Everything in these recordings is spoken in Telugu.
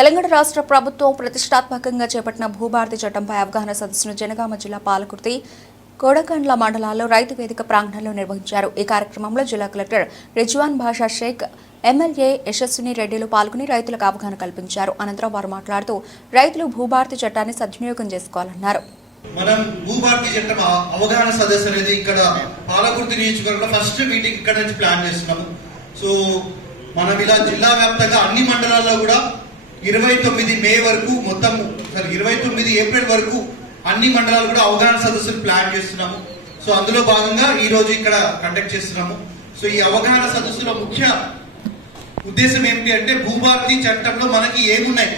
తెలంగాణ రాష్ట్ర ప్రభుత్వం ప్రతిష్టాత్మకంగా చేపట్టిన భూభారతి చట్టంపై అవగాహన సదస్సును జనగామ జిల్లా పాలకుర్తి కోడకండ్ల మండలాల్లో రైతు వేదిక ప్రాంగణంలో నిర్వహించారు. ఈ కార్యక్రమంలో జిల్లా కలెక్టర్ రిజ్వాన్ భాషా షేక్ ఎమ్మెల్యే యశస్విని రెడ్డిలు పాల్గొని రైతులకు అవగాహన కల్పించారు. అనంతరం వారు మాట్లాడుతూ రైతులు భూభారతి చట్టాన్ని సద్వినియోగం చేసుకోవాలన్నారు. మనం భూభారతి చట్టం అవగాహన సదస్సు అనేది ఇక్కడ పాలకుర్తి నియోజకవర్గంలో ఫస్ట్ మీటింగ్ ఇక్కడ నుంచి ప్లాన్ చేస్తున్నాము. సో మనం ఇలా జిల్లా వ్యాప్తంగా అన్ని మండలాల్లో కూడా ఇరవై తొమ్మిది మే వరకు మొత్తం సారీ ఇరవై తొమ్మిది ఏప్రిల్ వరకు అన్ని మండలాలు కూడా అవగాహన సదస్సులు ప్లాన్ చేస్తున్నాము. సో అందులో భాగంగా ఈ రోజు ఇక్కడ కండక్ట్ చేస్తున్నాము. సో ఈ అవగాహన సదస్సులో ముఖ్య ఉద్దేశం ఏమిటి అంటే భూభారతి చట్టంలో మనకి ఏమున్నాయి?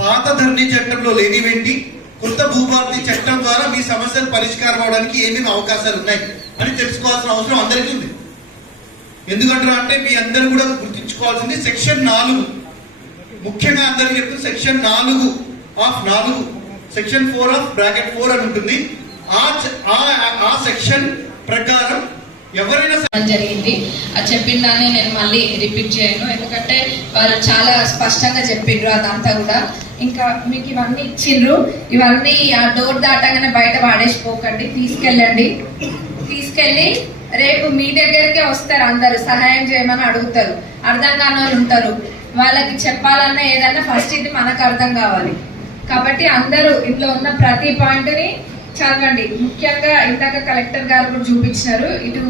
పాత ధరణి చట్టంలో లేనివేంటి? కొత్త భూభారతి చట్టం ద్వారా మీ సమస్యలు పరిష్కారం అవడానికి ఏమేమి అవకాశాలు ఉన్నాయి అని తెలుసుకోవాల్సిన అవసరం అందరికీ ఉంది. ఎందుకంటారా అంటే మీ అందరూ కూడా గుర్తుంచుకోవాల్సింది సెక్షన్ నాలుగు అందరికి చెప్తూ సెక్షన్ నాలుగు ఆఫ్ నాలుగు section four of bracket four అని ఉంటుంది. ఆ ఆ- సెక్షన్ ప్రకారం ఎవరైనా జరిగింది. అది చెప్పిన దాన్ని నేను మళ్ళీ రిపీట్ చేయను. ఎందుకంటే వారు చాలా స్పష్టంగా చెప్పిండ్రు అదంతా కూడా. ఇంకా మీకు ఇవన్నీ ఇచ్చిండ్రు. ఇవన్నీ ఆ డోర్ దాటగానే బయట వాడేసిపోకండి తీసుకెళ్ళండి. తీసుకెళ్ళి రేపు మీ దగ్గరికే వస్తారు అందరు. సహాయం చేయమని అడుగుతారు. అర్థం కాని వాళ్ళు ఉంటారు. వాళ్ళకి చెప్పాలన్నా ఏదన్నా ఫస్ట్ ఇది మనకు అర్థం కావాలి. కాబట్టి అందరూ ఇందులో ఉన్న ప్రతి పాయింట్ని చదవండి. ముఖ్యంగా ఇందాక కలెక్టర్ గారు కూడా చూపించినారు. ఇటు